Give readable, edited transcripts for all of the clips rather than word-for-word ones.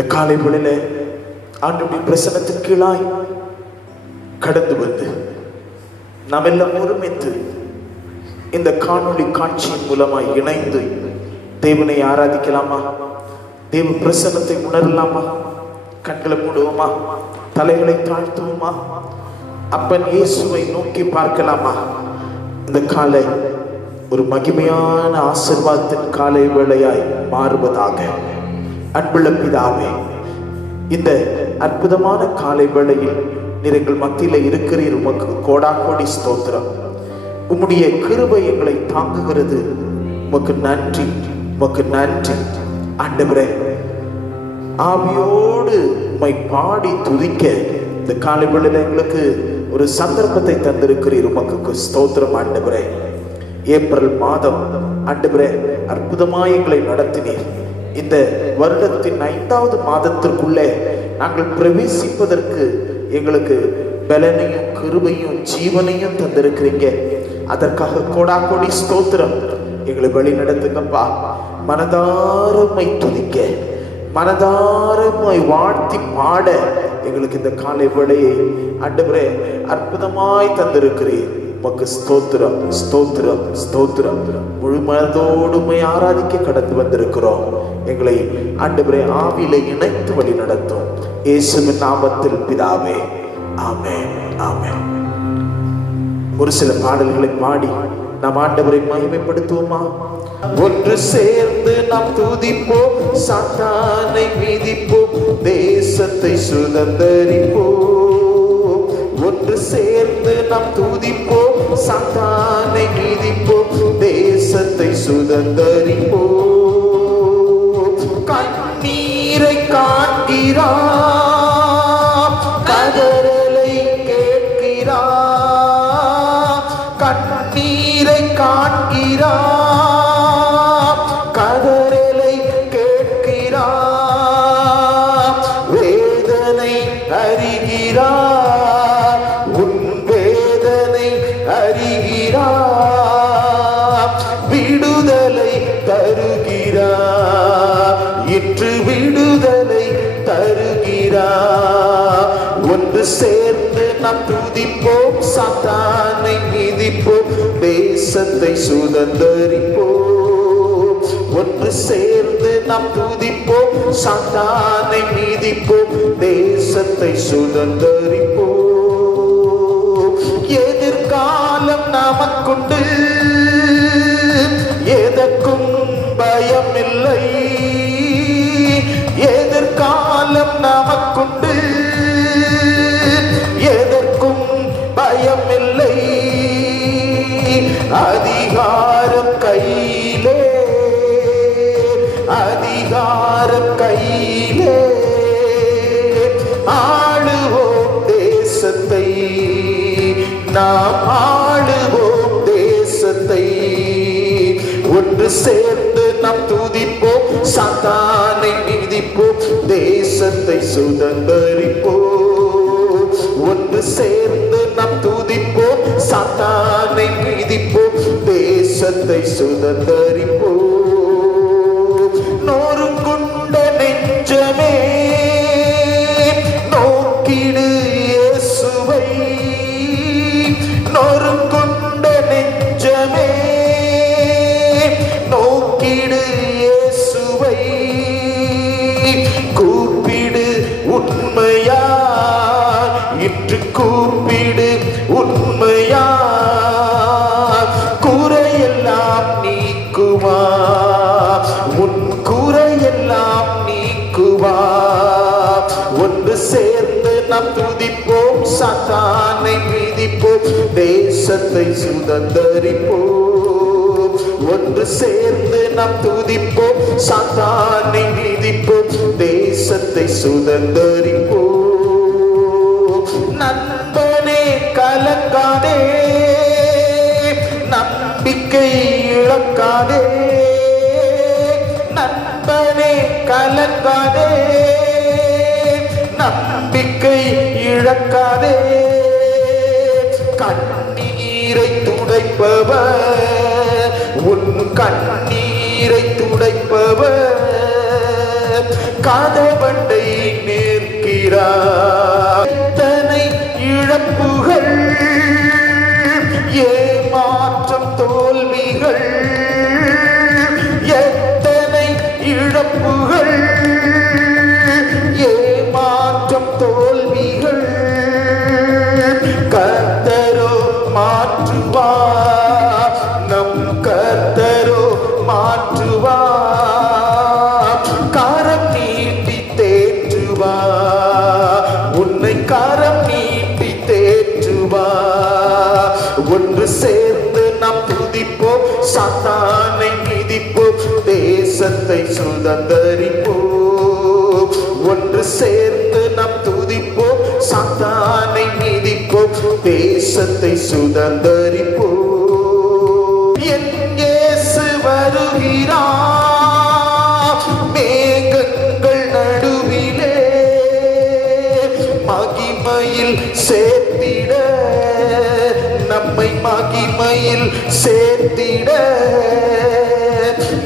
இந்த காலை வேளையிலே ஆண்டவருடைய பிரசன்னத்தின் கீழாய் கடந்து வந்து நாம் எல்லாம் ஒருமித்து இந்த காணொளி காட்சியின் மூலமாய் இணைந்து தேவனை ஆராதிக்கலாமா? தேவ பிரசன்னத்தை உணரலாமா? கண்களை மூடுவோமா? தலைகளை தாழ்த்துவோமா? அப்பன் இயேசுவை நோக்கி பார்க்கலாமா? இந்த காலை ஒரு மகிமையான ஆசீர்வாதத்தின் காலை வேளையாய் மாறுவதாக. அன்புள்ள பிதாவே, இந்த அற்புதமான காலை வேளையில் நீர் எங்கள் மத்தியில் இருக்கிறீர். உமக்கு கோடாகோடி ஸ்தோத்திரம். உம்முடைய கிருபை எங்களை தாங்குகிறது. உமக்கு நன்றி, உமக்கு நன்றி ஆண்டவரே. ஆவியோடு உம்மை பாடி துதிக்க இந்த காலை வேளையில் எங்களுக்கு ஒரு சந்தர்ப்பத்தை தந்திருக்கிறீர். உமக்கு ஸ்தோத்திரம் ஆண்டவரே. ஏப்ரல் மாதம் ஆண்டவரே அற்புதமாய் எங்களை நடத்தினீர். இந்த வருடத்தின் 5வது மாதத்திற்குள்ளே நாங்கள் பிரவேசிப்பதற்கு எங்களுக்கு பலனையும் கிருபையும் ஜீவனையும் தந்திருக்கிறீங்க. அதற்காக கோடாகோடி ஸ்தோத்திரம். எங்களை வழி நடத்துங்கப்பா. மனதாரமை துதிக்க, மனதாரமை வாழ்த்தி பாட எங்களுக்கு இந்த காலை வேளையை ஆண்டவரே அற்புதமாய் தந்திருக்கிறீர். உமக்கு ஸ்தோத்திரம், ஸ்தோத்திரம், ஸ்தோத்திரம். முழு மனதோடுமை ஆராதிக்க கடந்து வந்திருக்கிறோம். எங்களை ஆண்டவரே ஆவியிலே இணைத்து வழி நடத்தும். இயேசுவின் நாமத்தில் பிதாவே, ஆமென், ஆமென். ஒரு சில பாடல்களை பாடி நாம் ஆண்டவரை மகிமைப்படுத்துவோமா? ஒன்று சேர்ந்து நாம் துதிப்போம், சாத்தானை மிதிப்போம், தேசத்தை சுதந்தரிப்போம். ஒன்று சேர்ந்து நாம் துதிப்போம், சாத்தானை மிதிப்போம், தேசத்தை சுதந்தரிப்போம். கண்ணீரை காண்கிறார், கதறலை கேட்கிறார். கண்ணீரை காண்கிறார், கதறலை கேட்கிறார். வேதனை அறிகிறார், உன் வேதனை அறிகிறார். விடுதலை தருகிறார், இன்று விடுதலை தருகிறார். ஒன்று சேர்ந்து நாம் துதிப்போம், சாத்தானை மிதிப்போம், தேசத்தை சுதந்தரிப்போம். ஒன்று சேர்ந்து நாம் துதிப்போம், சாத்தானை மிதிப்போம், தேசத்தை சுதந்தரிப்போம். எதிர்காலம் நமக்குண்டு, எதற்கும் பயமில்லை. எதிர்காலம் நமக்குண்டு, எதற்கும் பயமில்லை. அதிகாரம் கையிலே, அதிகாரம் கையிலே. ஆளுவோம் தேசத்தை, நாம் ஆளுவோம் தேசத்தை. ஒன்று சேர்ந்து நாம் துதிப்போம், சாத்தானை மிதிப்போம், தேசத்தை சுதந்தரிப்போம். ஒன்று சேர்ந்து நாம் துதிப்போம், சாத்தானை மிதிப்போம், தேசத்தை சுதந்தரிப்போம். நொறுங்குண்ட நெஞ்சமே நோக்கிடு இயேசுவை. நொறுங்குண்ட நெஞ்சமே நோக்கிடு இயேசுவை. கூப்பிடு உண்மையா, இன்று கூப்பிடு உண்மையா. குறையெல்லாம் நீக்குவா, உன் குறையெல்லாம் நீக்குவா. ஒன்று சேர்ந்து நாம் துதிப்போம், சாத்தானை மிதிப்போம், தேசத்தை சுதந்தரிப்போம். ஒன்று சேர்ந்து நாம் துதிப்போம், சாத்தானை மிதிப்போம், தேசத்தை சுதந்தரிப்போம். நண்பனே கலங்காதே, நம்பிக்கை இழக்காதே. நண்பனே கலங்காதே, நம்பிக்கை இழக்காதே. கண்ணீரை துடைப்பவர், உன் கண்ணீரை துடைப்பவர். கதவண்டை நிற்கிறார். எத்தனை இழப்புகள், ஏமாற்றம், தோல்விகள், எத்தனை இழப்புகள், ஏமாற்றம், தோல்விகள், கர்த்தரோ மாற்றுவார், நம் கர்த்தரோ மாற்றுவார். கரம் நீட்டி தேற்றுவார், உன்னை கரம் நீட்டி தேற்றுவார். ஒன்று சேர்ந்து நாம் துதிப்போம், சாத்தானை மிதிப்போம், தேசத்தை சுதந்தரிப்போம். ஒன்று சேர்ந்து நாம் துதிப்போம், சாத்தானை மிதிப்போம், தேசத்தை சுதந்தரிப்போம். என் இயேசு வருகிறார், மேகங்கள் நடுவிலே மகிமையில் சேர்த்திட, நம்மை மகிமையில் சேர்த்திட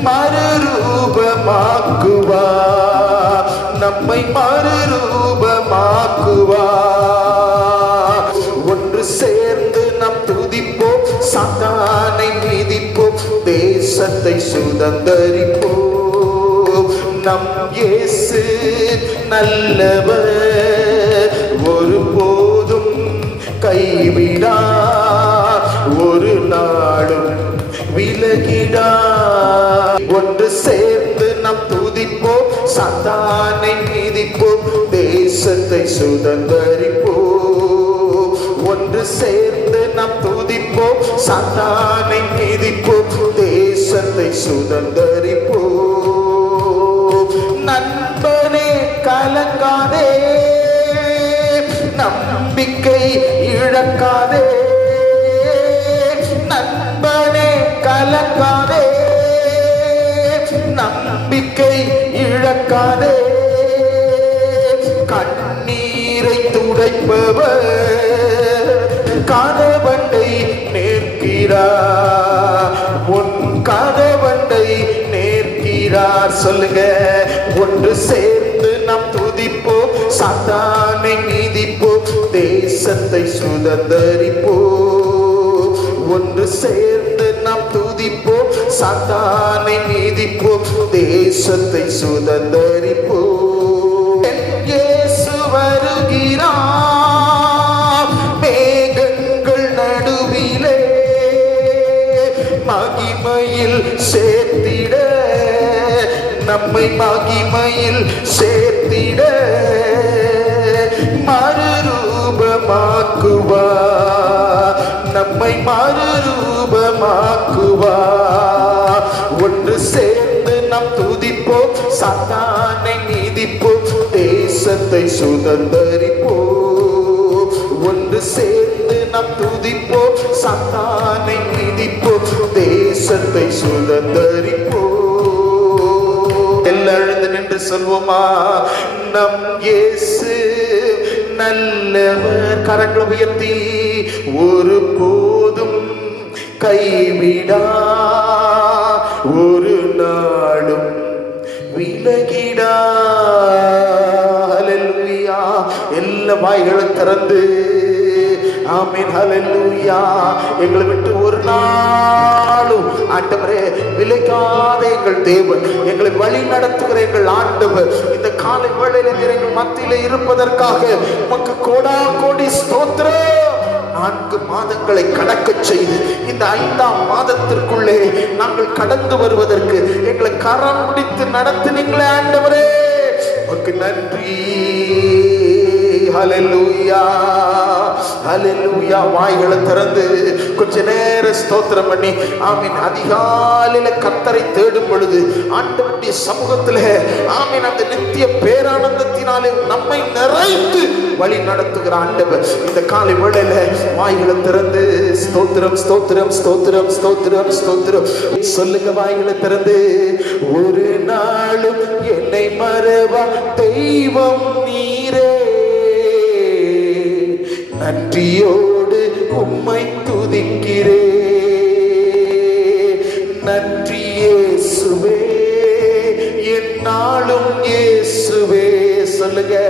மறுரூபமாக்குவார், நம்மை மறுரூபமாக்குவார். ஒன்று சேர்ந்து நாம் துதிப்போம், சாத்தானை மிதிப்போம், தேசத்தை சுதந்தரிப்போம். நம் இயேசு நல்லவர், ஒருபோதும் கைவிடார், ஒரு நாளும் விலகிடார். ஒன்று சேர்ந்து நாம் துதிப்போம், சாத்தானை மிதிப்போம், தேசத்தை சுதந்தரிப்போம். ஒன்று சேர்ந்து நாம் துதிப்போம், சாத்தானை மிதிப்போம், தேசத்தை சுதந்தரிப்போம். நண்பனே கலங்காதே, நம்பிக்கை இழக்காதே, நண்பனே கலங்காதே, நம்பிக்கை இழக்காதே. கண்ணீரை துடைப்பவர் கதவண்டை நிற்கிறார், உன் கதவண்டை நிற்கிறார். சொல்லுங்க, ஒன்று சேர்ந்து நாம் துதிப்போம், சாத்தானை மிதிப்போம், தேசத்தை சுதந்தரிப்போம். ஒன்று சேர்ந்து நாம் துதிப்போம், சாத்தானை மிதிப்போம், தேசத்தை சுதந்தரிப்போம். இயேசு வருகிறார், மேகங்கள் நடுவிலே மகிமையில் சேர்த்திட, நம்மை மகிமையில் சேர்த்திட மறுரூபமாக்குவார், நம்மை மறுரூபமாக்குவார். ஒன்று சேர்ந்து நாம் துதிப்போம், சாத்தானை மிதிப்போம், தேசத்தை சுதந்தரிப்போம். ஒன்று சேர்ந்து நாம் துதிப்போம், சாத்தானை மிதிப்போம், தேசத்தை சுதந்தரிப்போம். எல்லாம் எழுந்து நின்று சொல்வோமா? நம் இயேசு நல்லவர். கரங்களை உயர்த்தி, ஒரு போதும் கைவிடா, ஒரு நாளும் விலகிடா. ஹல்லேலூயா. எல்லா வாய்களும் திறந்து ஆமென் ஹல்லேலூயா. எங்களை விட்டு ஒரு நாளும் ஆண்டவரே விலகாத எங்கள் தேவன், எங்களை வழி நடத்துகிற எங்கள் ஆண்டவர், இந்த காலை வேளையில எங்கள் மத்தியிலே இருப்பதற்காக உமக்கு கோடா கோடி ஸ்தோத்திரம். 4 மாதங்களை கடக்க செய்து இந்த 5ஆம் மாதத்திற்குள்ளே நாங்கள் கடந்து வருவதற்கு எங்களை கரம் பிடித்து நடத்தினீங்களே ஆண்டவரே, உமக்கு நன்றி. ஹல்லேலூயா ஹல்லேலூயா. வாய்களை திறந்து கொஞ்ச நேரம் ஸ்தோத்திரம் பண்ணி ஆமீன். அதிகாலையில கர்த்தரை தேடும் பொழுது ஆண்டவருடைய சமூகத்துல ஆமீன் அந்த நித்திய பேரானந்தத்தினாலே நம்மை நிறைத்து வழி நடத்துகிற ஆண்டவர் இந்த காலை வேளையில வாய்களை திறந்து ஸ்தோத்திரம் ஸ்தோத்திரம் ஸ்தோத்திரம் ஸ்தோத்திரம் ஸ்தோத்திரம் சொல்லுங்க. வாய்களை திறந்து, ஒரு நாளும் என்னை மறவா தெய்வம் நீரே, நன்றியோடு உம்மை துதிக்கிறே, நன்றி இயேசுவே, என்னாலும் இயேசு சொல்லுங்க.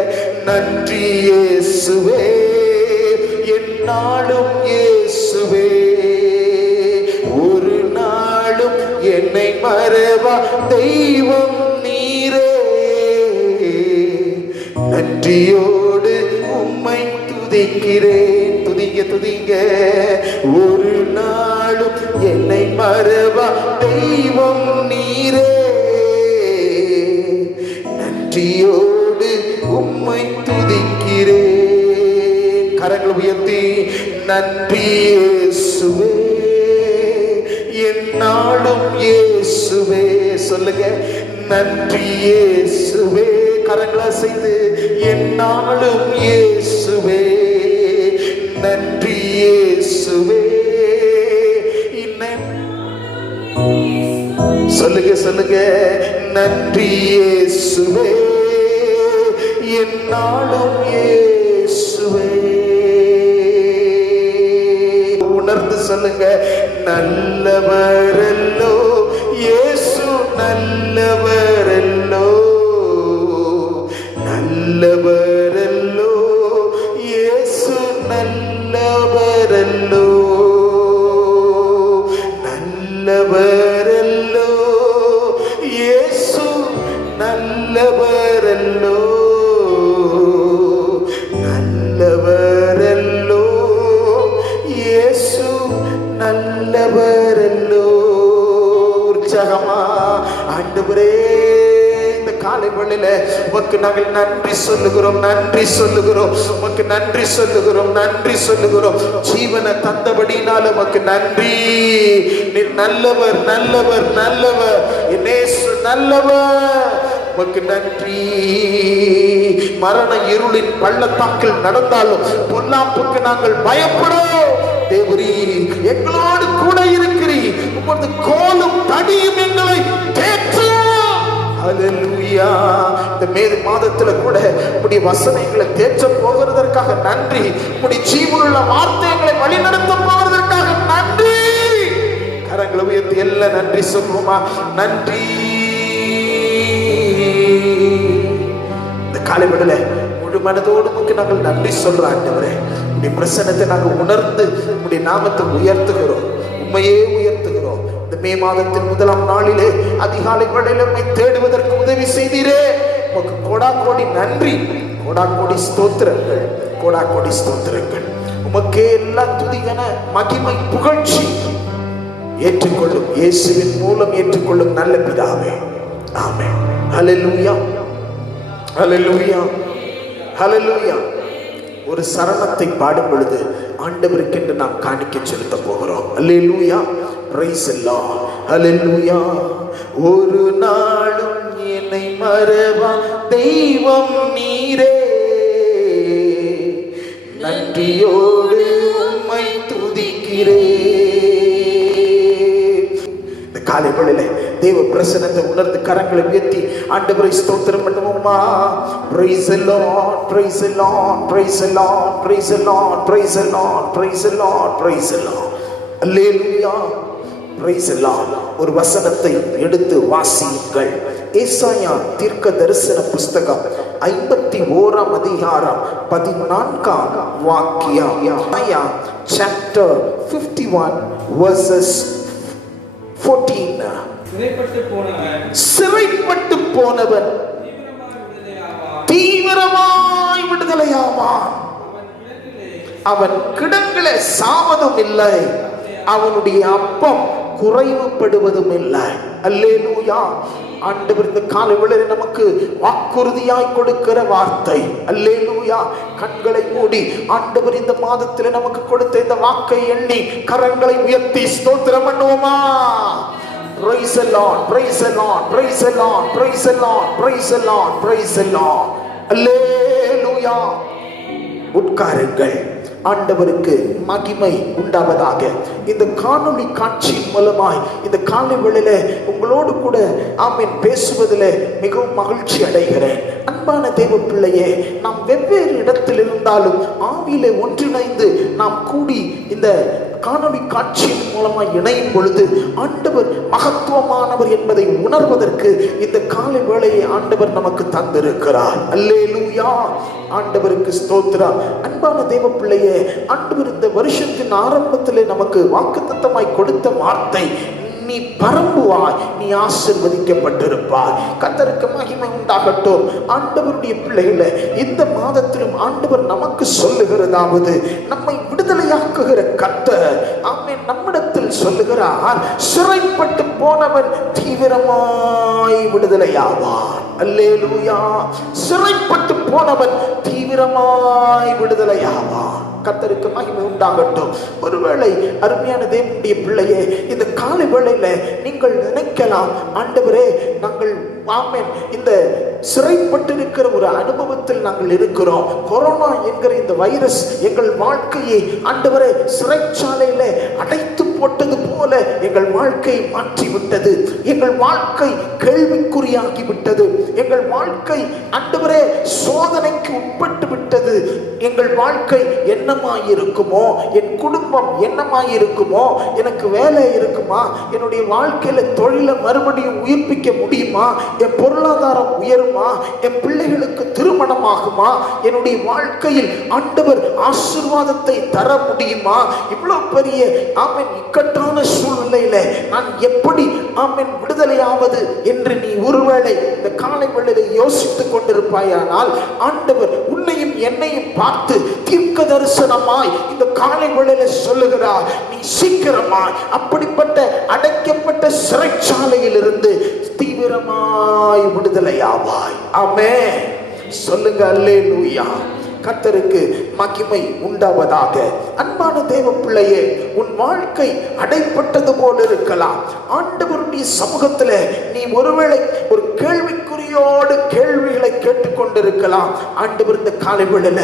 நன்றி இயேசுவே, என்னாலும் இயேசுவே, ஒரு நாளும் என்னை மறவா தெய்வம் நீரே. நன்றியோடு உம்மை துதிக்கிறேன். துதிங்க துதிங்க. ஒரு நாளும் என்னை மறவா தெய்வம் நீரே. நன்றியோடு உம்மை துதிக்கிறேன். கரங்களை உயர்த்தி நன்றி இயேசுவே, என்னாலும் இயேசுவே. சொல்லுங்க. நன்றி இயேசுவே. கரங்களை செய்து என்னாலும் இயேசுவே. நன்றி இயேசுவே. சொல்லுங்க சொல்லுங்க. நன்றி இயேசுவே, என்னாலும் இயேசுவே. உணர்ந்து சொல்லுங்க. நல்லவரல்லோ இயேசு, நல்லவரல்லோ, நல்லவரல்லோ இயேசு, நல்லவரல்லோ, நல்லவரல்லோ இயேசு, நல்லவரல்லோ, நல்லவரல்லோ இயேசு, நல்லவரல்லோ. உற்சாகமா ஆண்டவரே, இந்த காலை வேளையில உமக்கு நாங்கள் நன்றி சொல்லுகிறோம், நன்றி சொல்லுகிறோம், உமக்கு நன்றி சொல்லுகிறோம், நன்றி சொல்லுகிறோம். ஜீவனை தந்தபடினால உமக்கு நன்றி. நீர் நல்லவர், நல்லவர், நல்லவர். இயேசு நல்லவர். உமக்கு நன்றி. மரண இருளின் பள்ளத்தாக்கில் நடந்தாலும் பொல்லாப்புக்கு நாங்கள் பயப்படும். தேவரீ எங்களோடு கூட இருக்கிறீர். உமது கோலும் தடியும் எங்களை தேற்றும். ஹல்லேலூயா. இந்த மே மாதத்துல கூட உம்முடைய வசனங்களை தேற்ற போகிறதற்காக நன்றி. உம்முடைய ஜீவனுள்ள வார்த்தைகளை வழிநடத்த போகிறதற்காக நன்றி. கரங்களை உயர்த்தி எல்லாம் நன்றி சொல்லுவோமா? நன்றி. இந்த காலை விடல முழு மனதோடு நாங்கள் நன்றி சொல்றோம். ஆண்டவரே, உம்முடைய பிரசன்னத்தை நாங்கள் உணர்ந்து உம்முடைய நாமத்தை உயர்த்துகிறோம், உண்மையே உயர்த்துகிறோம். இந்த மே மாதத்தின் 1ஆம் நாளிலே அதிகாலை வேளையிலே உம்மை தேடுவதற்கு உதவி செய்தீரே. உமக்கு கோடா கோடி நன்றி, கோடா கோடி ஸ்தோத்திரங்கள், கோடா கோடி ஸ்தோத்திரங்கள். உமக்கே எல்லா துதிகன மகிமை புகழ்ச்சி ஏற்றுக்கொள்ளும். இயேசுவின் மூலம் ஏற்றுக்கொள்ளும் நல்ல பிதாவே. ஆமென். ஹல்லேலூயா, ஹல்லேலூயா, ஹல்லேலூயா. ஒரு சரணத்தை பாடும் பொழுது ஆண்டவருக்கு என்று நாம் காணிக்கை செலுத்த போகிறோம். ஹல்லேலூயா, பிரைஸ் தி லார்ட், ஹல்லேலூயா. ஒரு நாளும் என்னை மறவா தெய்வம் நீரே. நன்றியோடு உம்மை துதிக்கிறேன். இந்த காலை வேளையிலே தேவ பிரசன்னத்தை உணர்ந்து கரங்களை உயர்த்தி ஆண்டவரை ஸ்தோத்திரம் பண்ணுவோமா? Praise the Lord, praise the Lord, praise the Lord, praise the Lord, praise the Lord, praise the Lord, praise the Lord. Hallelujah, praise the Lord. ஒரு வசனத்தை எடுத்து வாசியுங்கள். ஏசாயா தீர்க்க தரிசன புஸ்தகம் 51ஆம் அதிகாரம் 14ஆம் வாக்கியம். Chapter 51 verses 14. சிறைப்பட்டு போனவன் தீவிரமாய் விடுதலையாவான். அவன் கிடங்கிலே சாவதும் இல்லை, அவனுடைய அப்பம் குறைவுபடுவதும் இல்லை. அல்லேலூயா. ஆண்டவர் இந்த காலை வேளையிலே நமக்கு வாக்குறுதியாய் கொடுக்கிற வார்த்தை. அல்லேலூயா. கண்களை மூடி ஆண்டவர் இந்த மாதத்திலே நமக்கு கொடுத்த இந்த வாக்கை எண்ணி கரங்களை உயர்த்தி ஸ்தோத்திரம் பண்ணுவோமா? Praise the Lord, praise the Lord, praise the Lord, praise the Lord, praise the Lord, praise the Lord. Hallelujah. உட்காருங்கள். ஆண்டவருக்கு மகிமை உண்டாவதாக. இந்த காணொளி காட்சி மூலமாய் இந்த காலை வேளையிலே உங்களோடு கூட ஆமென் பேசுவதிலே மிகவும் மகிழ்ச்சி அடைகிறேன். அன்பான தேவ பிள்ளையே, நாம் வெவ்வேறு இடத்தில் இருந்தாலும் ஆவியிலே ஒன்றிணைந்து நாம் கூடி இந்த காணொளி காட்சியின் மூலமாக இணையும் பொழுது ஆண்டவர் மகத்துவமானவர் என்பதை உணர்வதற்கு இந்த காலை வேளையை ஆண்டவர் நமக்கு தந்திருக்கிறார். அல்லேலூயா, ஆண்டவருக்கு ஸ்தோத்திரம். அன்பான தேவ பிள்ளையே, ஆண்டவர் இந்த வருஷத்தின் ஆரம்பத்திலே நமக்கு வாக்குத்தத்தமாய் கொடுத்த வார்த்தை, நீ பரம்புவாய், நீ ஆசீர்வதிக்கப்பட்டிருப்பாய். கர்த்தருக்கு மகிமை உண்டாகட்டும். ஆண்டவருடைய பிள்ளைகளை இந்த மாதத்திலும் ஆண்டவர் நமக்கு சொல்லுகிறதாவது, நம்மை விடுதலையாக்குகிற கர்த்தர் ஆமென் நம்மிடத்தில் சொல்லுகிறார், சிறைப்பட்டு போனவன் தீவிரமாய் விடுதலையாவான். அல்லேலூயா, சிறைப்பட்டு போனவன் தீவிரமாய் விடுதலையாவான். கர்த்தருக்கு மகிமை உண்டாகட்டும். ஒருவேளை அருமையான தேவனுடைய பிள்ளையே, இந்த காலை வேளையில நீங்கள் நினைக்கலாம், ஆண்டவரே நாங்கள் ஆமென் இந்த சிறைப்பட்டிருக்கிற ஒரு அனுபவத்தில் நாங்கள் இருக்கிறோம். கொரோனா என்கிற இந்த வைரஸ் எங்கள் வாழ்க்கையை ஆண்டவரே சிறைச்சாலையில அடைத்து போட்டது போல எங்கள் வாழ்க்கை மாற்றிவிட்டது. எங்கள் வாழ்க்கை கேள்விக்குறியாகி விட்டது. எங்கள் வாழ்க்கை ஆண்டவரே சோதனைக்கு உட்பட்டு விட்டது. எங்கள் வாழ்க்கை என்னமாயிருக்குமோ, என் குடும்பம் என்னமாயிருக்குமோ, எனக்கு வேலை இருக்குமா, என்னுடைய வாழ்க்கையில தொழிலை மறுபடியும் உயிர்ப்பிக்க முடியுமா, என் பொருளாதாரம் உயருமா, என் பிள்ளைகளுக்கு திருமணமாகுமா, என்னுடைய வாழ்க்கையில் ஆண்டவர் ஆசீர்வாதத்தை தர முடியுமா, இவ்வளவு பெரிய ஆமென் இக்கட்டான சூழ்நிலையில நான் எப்படி ஆமென் விடுதலையாவது என்று நீ ஒருவேளை இந்த காலை வேளையில யோசித்துக் கொண்டிருப்பாயானால், ஆண்டவர் உன்னையும் என்னையும் பார்த்து தீர்க்க தரிசனமாய் இந்த காலை வேளையில சொல்லுகிறார், நீ சீக்கிரமாய் அப்படிப்பட்ட அடைக்கப்பட்ட சிறைச்சாலையில் இருந்து தீவிரமாய் விடுதலையாவாய். ஆமென் சொல்லுங்க. அல்லேலூயா, கர்த்தருக்கு மகிமை உண்டாவதாக. அன்பான தேவ பிள்ளையே, உன் வாழ்க்கை அடைப்பட்டது போல இருக்கலாம். ஆண்டவருடைய சமூகத்தில் நீ ஒருவேளை ஒரு கேள்விக்குறியோடு கேள்விகளை கேட்டுக்கொண்டிருக்கலாம். ஆண்டவர் இந்த காலை வேளையில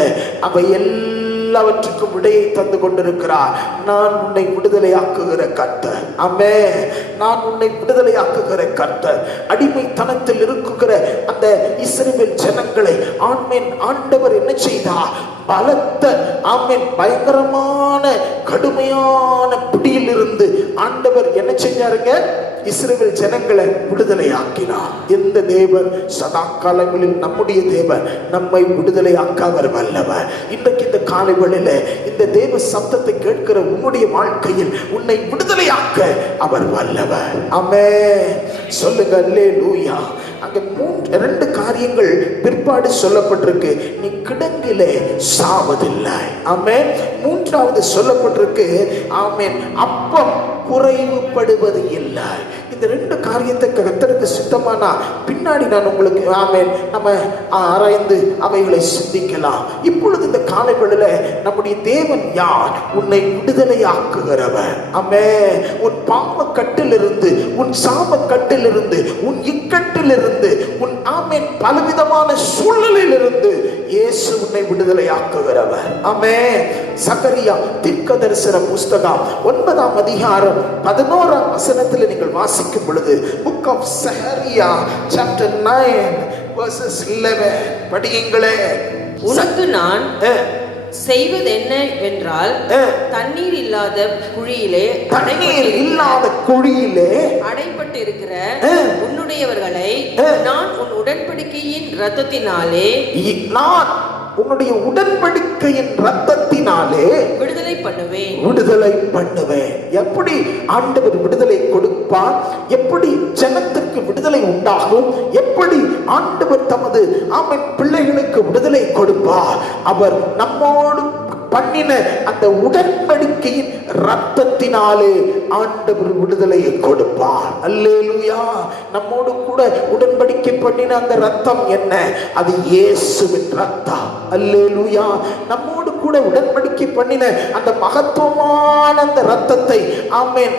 அவை எல்லாவற்றுக்கும் விடையை தந்து கொண்டிருக்கிறார். நான் உன்னை விடுதலையாக்குகிற கர்த்தர். ஆமென், நான் உன்னை விடுதலையாக்குகிற கர்த்தர். அடிமைத்தனத்தில் இருக்குகிற அந்த இஸ்ரவேல் ஜனங்களை ஆமென் ஆண்டவர் என்ன செய்தார்? பலத்த ஆமென் பயங்கரமான கடுமையான பிடியில் இருந்து ஆண்டவர் என்ன செஞ்சாருங்க? இஸ்ரவேல் ஜனங்களை விடுதலையாக்கினார். எந்த தேவன் சதா காலங்களில் நம்முடைய தேவன் நம்மை விடுதலையாக்காவர் வல்லவர். இன்றைக்கு இந்த காலை வேளையில இந்த தேவ சப்தத்தை கேட்கிற உன்னுடைய வாழ்க்கையில் உன்னை விடுதலையாக்க அவர் வல்லவர். ஆமென் சொல்லுங்க. அல்லேலூயா. அங்க ரெண்டு காரியங்கள் பிற்பாடு சொல்லப்பட்டிருக்கு. நீ கிடங்கிலே சாவதில்லை. ஆமென். மூன்றாவது சொல்லப்பட்டிருக்கு, ஆமென் அப்பம் குறைவுபடுவது இல்லை. இந்த ரெண்டு காரியத்தை கர்த்தருக்கு சித்தமானா பின்னாடி நான் உங்களுக்கு ஆமென் நம்ம ஆராய்ந்து அவைகளை சிந்திக்கலாம். இப்பொழுது இந்த காலை வேளையில நம்முடைய தேவன் யார்? உன்னை விடுதலையாக்குகிறவர். ஆமென். உன் பாவ கட்டிலிருந்து, உன் சாப கட்டிலிருந்து, உன் இக்கட்டிலிருந்து, உன் ஆமென் பலவிதமான சூழ்நிலையிலிருந்து இயேசு உன்னை விடுதலையாக்குகிறவர். ஆமென். சகரியா தீர்க்கதரிசன புஸ்தகம் 9ஆம் அதிகாரம் 11ஆம் வசனத்தில் நீங்கள் வாசிக்கும் பொழுது, Book of Zechariah chapter 9 verses 11 படியுங்களே. உனக்கு நான் செய்வது என்ன என்றால், தண்ணீர் இல்லாத குழியிலே அடைப்பட்டிருக்கிற உன்னுடையவர்களை நான் உன் உடன்படிக்கையின் இரத்தத்தினாலே உன்னுடைய உடன்படிக்கையின் இரத்தத்தினாலே விடுதலை பண்ணுவேன். எப்படி ஆண்டவர் விடுதலை கொடுப்பார்? எப்படி ஜனத்திற்கு விடுதலை உண்டாகும்? எப்படி ஆண்டவர் தமது ஆமென் பிள்ளைகளுக்கு விடுதலை கொடுப்பார்? அவர் நம்மோடு பண்ணின அந்த உடன்படிக்கையின் இரத்தத்தினாலே ஆண்டவர் விடுதலையை கொடுப்பார். அல்லேலூயா. நம்மோடு கூட உடன்படிக்கை பண்ணின அந்த இரத்தம் என்ன? அது இயேசுவின் இரத்தம். அல்லேலூயா. நம்மோடு கூட உடன்படிக்கை பண்ணின அந்த மகத்துவமான அந்த இரத்தத்தை ஆமென்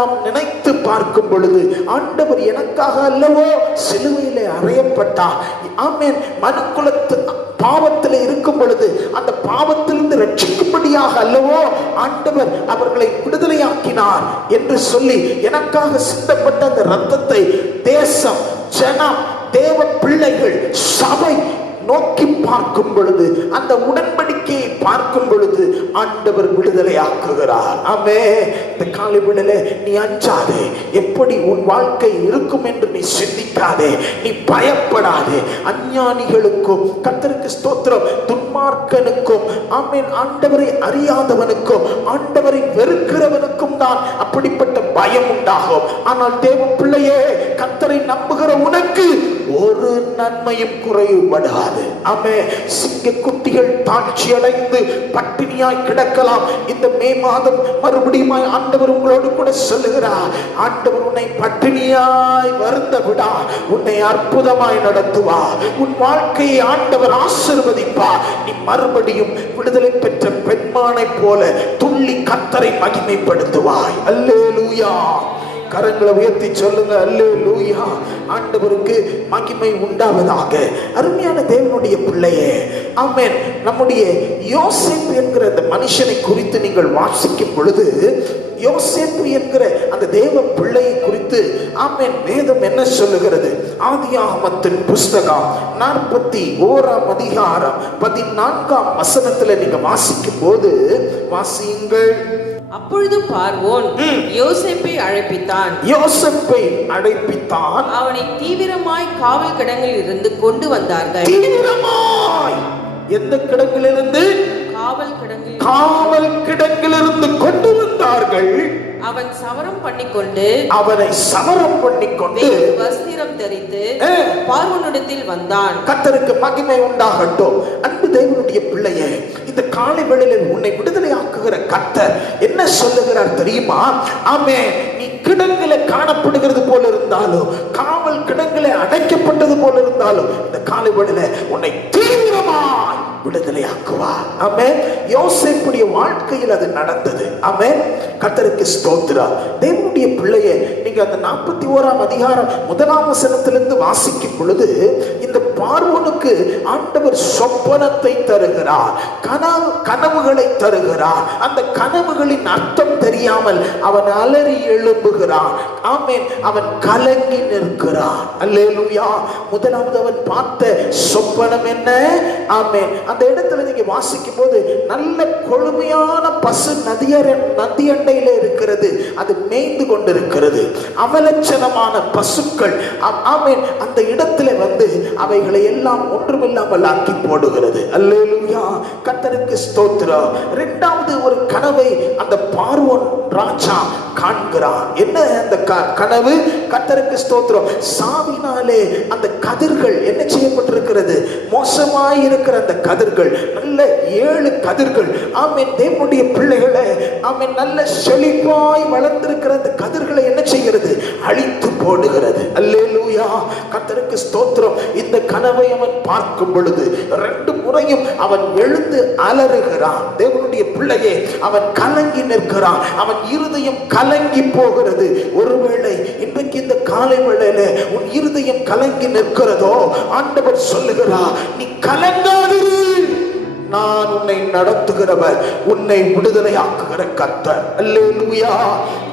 நாம் நினைத்து பார்க்கும் பொழுது, ஆண்டவர் எனக்காக அல்லவோ சிலுவையிலே அறையப்பட்டார். ஆமென். மனுக்குலத்து பாவத்தில் இருக்கும் பொழுது அந்த பாவத்திலிருந்து ரட்சிக்கும்படியாக அல்லவோ ஆண்டவர் அவர்களை விடுதலையாக்கினார் என்று சொல்லி எனக்காக சிந்தப்பட்ட அந்த இரத்தத்தை தேசம், ஜனம், தேவ பிள்ளைகள், சபை நோக்கி பார்க்கும் பொழுது, அந்த உடன்படிக்கையை பார்க்கும் பொழுது ஆண்டவர் விடுதலை ஆக்குகிறார். ஆமே. இந்த காலை விடுதலை நீ அஞ்சாதே. எப்படி உன் வாழ்க்கை இருக்கும் என்று நீ சிந்திக்காதே, நீ பயப்படாதே. அஞ்ஞானிகளுக்கும் கர்த்தருக்கு ஸ்தோத்திரம், துன்மார்க்கனுக்கும் ஆமென், ஆண்டவரை அறியாதவனுக்கும் ஆண்டவரை வெறுக்கிறவனுக்கும் தான் அப்படிப்பட்ட பயம் உண்டாகும். ஆனால் தேவ பிள்ளையே, கர்த்தரை நம்புகிற உனக்கு ஒரு நன்மையும் குறைவுபடாது. ஆமே. சிங்க குட்டிகள் தாட்சி அடைந்து பட்டினியாய் கிடக்கலாம். இந்த மே மாதம் மறுபடியும் ஆண்டவர் உங்களோடு கூட சொல்லுகிறார், ஆண்டவர் உன்னை பட்டினியாய் வருந்த விடா, உன்னை அற்புதமாய் நடத்துவார். உன் வாழ்க்கையை ஆண்டவர் ஆசீர்வதிப்பார். நீ மறுபடியும் விடுதலை பெற்ற பெண்மானை போல துள்ளி கர்த்தரை மகிமைப்படுத்துவாய். அல்லேலூயா. கரங்களை உயர்த்தி சொல்லுங்க, அல்லேலூயா. ஆண்டவருக்கு மகிமை உண்டாவதாக. அருமையான தேவனுடைய பிள்ளையே, ஆமென். நம்முடைய யோசேப்பு என்கிற அந்த மனுஷனை குறித்து நீங்கள் வாசிக்கும் பொழுது, யோசேப்பு என்கிற அந்த தேவ பிள்ளையை குறித்து ஆமென் வேதம் என்ன சொல்லுகிறது? ஆதியாகமத்தின் புஸ்தகம் 41ஆம் அதிகாரம் 14ஆம் வசனத்துல நீங்க வாசிக்கும் போது, வாசியுங்கள். அப்பொழுது பார்வோன் யோசேப்பை அழைப்பித்தான். அவனை தீவிரமாய் காவல் கிடங்கில் இருந்து கொண்டு வந்தார்கள். தீவிரமாய் எந்த கிடங்கிலிருந்து? காவல் கிடங்கிலிருந்து கொண்டு வந்தார்கள். அவன் சவரம் பண்ணிக்கொண்டு வஸ்திரம் தரித்து பார்வோனிடத்தில் வந்தான். கர்த்தருக்கு மகிமை உண்டாகட்டும். அன்பு தேவனுடைய பிள்ளையே, இந்த காலை வேளையில் உன்னை விடுதலை ஆக்குகிற கர்த்தர் என்ன சொல்லுகிறார் தெரியுமா? ஆமே. நீ கிடங்கில காணப்படுகிறது போல இருந்தாலும், காவல் கிடங்கில அடைக்கப்பட்டது போல இருந்தாலும், இந்த காலை வேளையில உன்னை தீவிரமாய் விடுதலை ஆக்குவார். ஆமே. யோசேப்புடைய வாழ்க்கையில் அது நடந்தது. ஆமே. கர்த்தருக்கு ஸ்தோத்திரம். தேவனுடைய பிள்ளையே, நீங்க அந்த 41ஆம் அதிகாரம் 1ஆம் வசனத்திலிருந்து வாசிக்கும் பொழுது, இந்த பார்வோனுக்கு ஆண்டவர் சொப்பனத்தை தருகிறார், கனவுகளை தருகிறார். அந்த கனவுகளின் அர்த்தம் தெரியாமல் அவன் அலறி எழும்புகிறான். ஆமென். அவன் கலங்கி நிற்கிறான். அல்லேலூயா. முதலாவது அவன் பார்த்த சொப்பனம் என்ன? ஆமென். அந்த இடத்துல நீங்க வாசிக்கும் போது, நல்ல கொழுமையான பசு நதியண்டையில இருக்கிறது. அது மேய்ந்து கொண்டிருக்கிறது. அவலட்சணமான பசுக்கள் ஆமென் அந்த இடத்துல வந்து அவைகளை எல்லாம் ஒன்றுமில்லாமல் ஆக்கி போடுகிறது. அல்லேலூயா. கர்த்தருக்கு ஸ்தோத்திரம். இரண்டாவது ஒரு கனவை அந்த பார்வோன் ராஜா காண்கிறான். என்ன அந்த கனவு? கர்த்தருக்கு ஸ்தோத்திரம். சாவினாலே அந்த கதிர்கள் என்ன செய்யப்பட்டிருக்கிறது? மோசமாய் இருக்கிற அந்த கதிர்கள், நல்ல 7 கதிர்கள். ஆமென். தேவனுடைய பிள்ளைகளை, ஆமென், நல்ல செழிப்பாய் வளர்ந்திருக்கிற அந்த கதிர்களை என்ன செய்கிறது? அழித்து போடுகிறது. அல்லேலூயா. கர்த்தருக்கு ஸ்தோத்திரம். இந்த கனவை அவன் பார்க்கும் பொழுது 2 முறையும் அவன் எழுந்து அலறுகிறான். தேவனுடைய பிள்ளையே, அவன் கலங்கி நிற்கிறான். அவன் இருதயம் கலங்கி போகிறது. ஒருவேளை இன்றைக்கு இந்த காலை வேளையில உன் இருதயம் கலங்கி நிற்கிறதோ, ஆண்டவர் சொல்லுகிறார், நீ கலங்காதிரு, நான் உன்னை நடத்துகிறவர், உன்னை விடுதலையாக்குகிற கர்த்தர். அல்லேலூயா.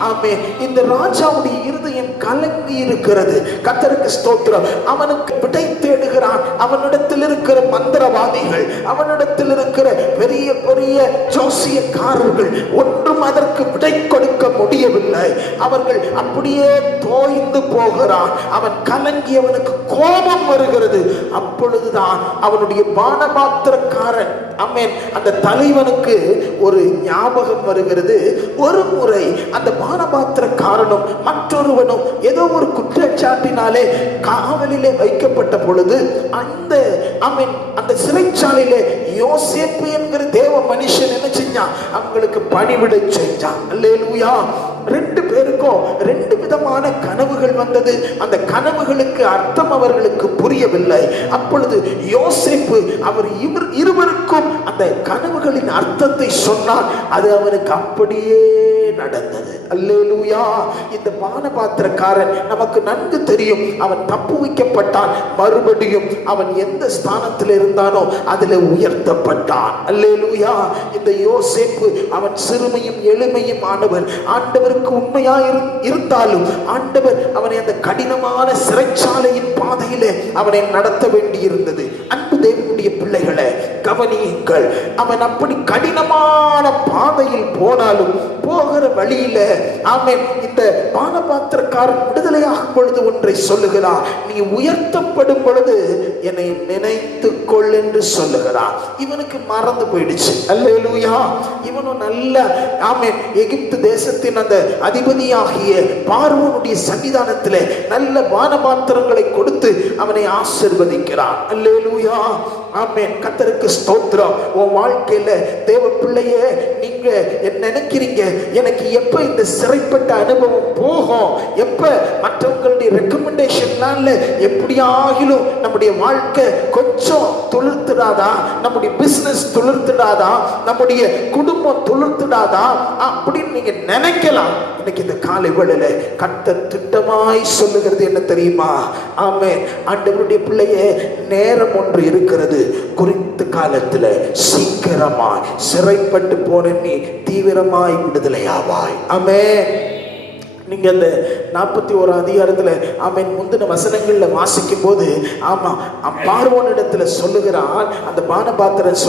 ஆமென். இந்த ராஜாவுடைய இருதயம் கலங்கி இருக்கிறது. கர்த்தருக்கு ஸ்தோத்திரம். அவனுக்கு விடை தேடுகிறான். அவனிடத்தில் இருக்கிற மந்திரவாதிகள், அவனிடத்தில் இருக்கிற பெரிய பெரிய ஜோசியக்காரர்கள் ஒன்றும் அதற்கு விடை கொடுக்க முடியவில்லை. அவர்கள் அப்படியே தோய்ந்து போகிறான். அவன் கலங்கி, அவனுக்கு கோபம் வருகிறது. அப்பொழுதுதான் அவனுடைய பானபாத்திரக்காரன், ஆமென், அந்த தலைவனுக்கு ஒரு ஞாபகம் வருகிறது. ஒரு முறை அந்த பானபாத்திரக்காரனும் மற்றொருவனும் ஏதோ ஒரு குற்றச்சாட்டினாலே காவலிலே வைக்கப்பட்ட பொழுது, அந்த ஆமென் அந்த சிறைச்சாலையிலே யோசேப்பு என்கிற தேவ மனுஷன் என்ன செஞ்சான்? அவங்களுக்கு பணிவிடை செஞ்சான். அல்லேலூயா. 2 பேருக்கும் 2 விதமான கனவுகள் வந்தது. அந்த கனவுகளுக்கு அர்த்தம் அவர்களுக்கு புரியவில்லை. அப்பொழுது யோசேப்பு அவர் இருவருக்கும் அந்த கனவுகளின் அர்த்தத்தை சொன்னார். அது அவனுக்கு அப்படியே நடந்தது. அல்லேலூயா. இந்த பானபாத்திரக்காரன் நமக்கு நன்கு தெரியும். அவன் தப்பு வைக்கப்பட்டான். மறுபடியும் அவன் எந்த ஸ்தானத்தில் இருந்தானோ அதில் உயர்த்தப்பட்டான். அல்லேலூயா. இந்த யோசேப்பு அவன் சிறுமையும் எளிமையும் ஆனவன். ஆண்டவருக்கு உண்மையா இருந்தாலும் ஆண்டவர் அவனை அந்த கடினமான சிறைச்சாலையின் பாதையிலே அவனை நடத்த வேண்டி இருந்தது. அன்பு தேவனுடைய பிள்ளைகளே, கவனியுங்கள். அவன் அப்படி கடினமான பாதையில் போனாலும் போகிற வழியில ஆமென் இந்த பானபாத்திரக்காரன் விடுதலையாகும் பொழுது ஒன்றை சொல்லுகிறான், நீ உயர்த்தப்படும் பொழுது என்னை நினைத்துக் கொள் என்று சொல்லுகிறான். இவனுக்கு மறந்து போயிடுச்சு. அல்லேலூயா. இவனும் நல்ல ஆமென் எகிப்து தேசத்தின் அந்த அதிபதியாகிய பார்வோனுடைய சன்னிதானத்திலே நல்ல பானபாத்திரங்களை கொடுத்து அவனை ஆசீர்வதிக்கிறான். அல்லேலூயா. ஆமென். கர்த்தருக்கு ஸ்தோத்திரம். உன் வாழ்க்கையில தேவ பிள்ளையே, நீங்க என்ன நினைக்கிறீங்க, எனக்கு எப்ப இந்த சிறைப்பட்ட அனுபவம் போகும், எப்ப மற்றவங்களுடைய ரெக்கமெண்டேஷன்லாம் எப்படியாகிலும் நம்முடைய வாழ்க்கை கொஞ்சம் துளிர்த்துடாதா, நம்முடைய பிசினஸ் துளிர்த்துடாதா, நம்முடைய குடும்பம் துளிர்த்துடாதா அப்படின்னு நீங்க நினைக்கலாம். இன்னைக்கு இந்த காலை வேளையில கர்த்தர் திட்டமாய் சொல்லுகிறது என்ன தெரியுமா? ஆமென். ஆண்டவருடைய பிள்ளையே, நேரம் ஒன்று இருக்கிறது. குறித்த காலத்துல சீக்கிரமாய் சிறைப்பட்டு போன நீ தீவிரமாய் விடுதலையாவாய். ஆமென். நீங்க அந்த 41 அதிகாரத்துல ஆமென் முந்தின வசனங்கள்ல வாசிக்கும் போது ஆமா பார்வோனிடத்துல சொல்லுகிறான், அந்த பானபாத்திரன்